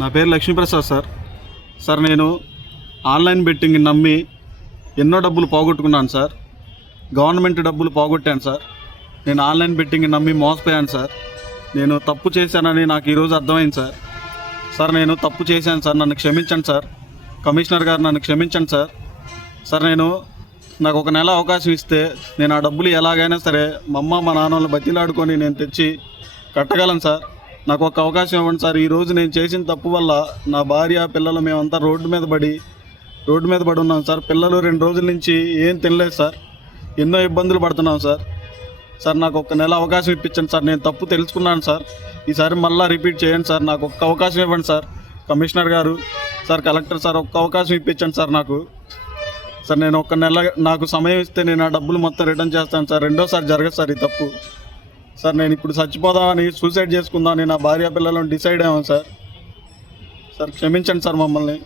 నా పేరు Lakshmiprasad sir. Sir నేను ఆన్లైన్ బెట్టింగ్ నమ్మి ఎన్నో డబ్బులు పోగొట్టుకున్నాను సార్. గవర్నమెంట్ డబ్బులు పోగొట్టాను సార్. నేను ఆన్లైన్ బెట్టింగ్ నమ్మి మోసపోయాను సార్. నేను తప్పు చేశానని నాకు ఈరోజు అర్థమైంది సార్. సార్ నేను తప్పు చేశాను సార్. నన్ను క్షమించండి సార్. కమిషనర్ గారు నన్ను క్షమించండి సార్. సార్ నేను నాకు ఒక నెల అవకాశం ఇస్తే నేను ఆ డబ్బులు ఎలాగైనా సరే మా అమ్మ మా నాన్నలు బతిలాడుకొని నేను తెచ్చి కట్టగలను సార్. నాకు ఒక అవకాశం ఇవ్వండి సార్. ఈరోజు నేను చేసిన తప్పు వల్ల నా భార్య పిల్లలు మేమంతా రోడ్డు మీద పడి రోడ్డు మీద పడి ఉన్నాం సార్. పిల్లలు రెండు రోజుల నుంచి ఏం తినలేదు సార్. ఎన్నో ఇబ్బందులు పడుతున్నాం సార్. సార్ నాకు ఒక నెల అవకాశం ఇప్పించండి సార్. నేను తప్పు తెలుసుకున్నాను సార్. ఈసారి మళ్ళీ రిపీట్ చేయండి సార్. నాకు ఒక్క అవకాశం ఇవ్వండి సార్. కమిషనర్ గారు సార్ కలెక్టర్ సార్ ఒక్క అవకాశం ఇప్పించండి సార్ నాకు. సార్ నేను ఒక నెల నాకు సమయం ఇస్తే నేను ఆ డబ్బులు మొత్తం రిటర్న్ చేస్తాను సార్. రెండోసారి జరగదు సార్ ఈ తప్పు. సార్ నేను ఇప్పుడు చచ్చిపోదామని సూసైడ్ చేసుకుందామని నా భార్య పిల్లలను డిసైడ్ అయ్యాను సార్. సార్ క్షమించండి సార్ మమ్మల్ని.